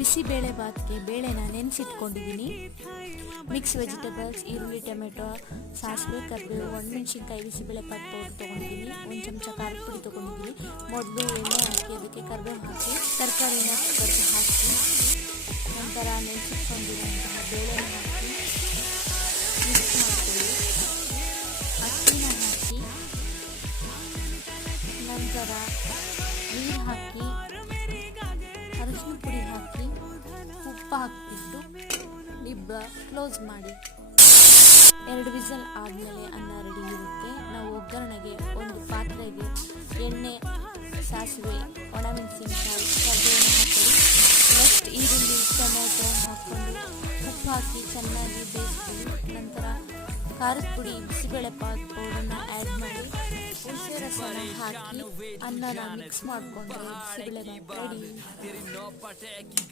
ಬಿಸಿಬೇಳೆ ಬಾತ್ಗೆ ಬೇಳೆನ ನೆನೆಸಿಟ್ಕೊಂಡಿದ್ದೀನಿ. Mix vegetables, ಈರುಳ್ಳಿ, tomato, ಸಾಸಿವೆ, ಕರಿಬೇವು, ಒಣಮೆಣಸಿನ್ಕಾಯಿ, ಬಿಸಿಬೇಳೆ ಬಾತ್ ಪೌಡರ್ ತೊಗೊಂಡಿದ್ದೀನಿ. ಒಂದು ಚಮಚ ಖಾರದ ಪುಡಿ ತೊಗೊಂಡಿದ್ದೀನಿ. ಮೊದಲು ಎಣ್ಣೆ ಹಾಕಿ ಅದಕ್ಕೆ ಕರಿಬೇವು ಹಾಕಿ ತರಕಾರಿನ ಕಡ್ದು ಹಾಕಿ ನಂತರ ನೆನೆಸಿಟ್ಕೊಂಡಿರುವಂತಹ ಬೇಳೆನ ಹಾಕಿ ಮಿಕ್ಸ್ ಮಾಡ್ಕೊಳ್ಳಿ. ಅಕ್ಕಿನ ಹಾಕಿ ನಂತರ ನೀರು ಹಾಕಿ ಅರಿಶಿನ ಪುಡಿ ಹಾಕಿ ಉಪ್ಪು ಹಾಕಿಬಿಟ್ಟು ಲಿಡ್ ಕ್ಲೋಸ್ ಮಾಡಿ. 2 ವಿಸಲ್ ಆದಮೇಲೆ ಅನ್ನ ರೆಡಿ ಇರುತ್ತೆ. ನಾವು ಒಗ್ಗರಣೆಗೆ ಒಂದು ಪಾತ್ರೆಗೆ ಎಣ್ಣೆ, ಸಾಸಿವೆ, ಒಣಮೆಣಸಿನಕಾಯಿ, ಕರಿಬೇವನ್ನು ಹಾಕೊಳ್ಳಿ. ನೆಕ್ಸ್ಟ್ ಈರುಳ್ಳಿ, ಟೊಮೆಟೊ ಹಾಕ್ಕೊಂಡು ಉಪ್ಪು ಹಾಕಿ ಚೆನ್ನಾಗಿ ಬೇಯಿಸ್ಕೊಳ್ಳಿ. ನಂತರ ಖಾರದ ಪುಡಿ, ಬಿಸಿಬೇಳೆ ಬಾತ್ ಪೌಡರ್ನ ಆ್ಯಡ್ ಮಾಡಿ ಹುಣಸೆ ರಸನ ಹಾಕಿ ಅನ್ನನ ಮಿಕ್ಸ್ ಮಾಡಿಕೊಂಡ್ರೆ ಬಿಸಿಬೇಳೆ ಬಾತ್ ರೆಡಿ.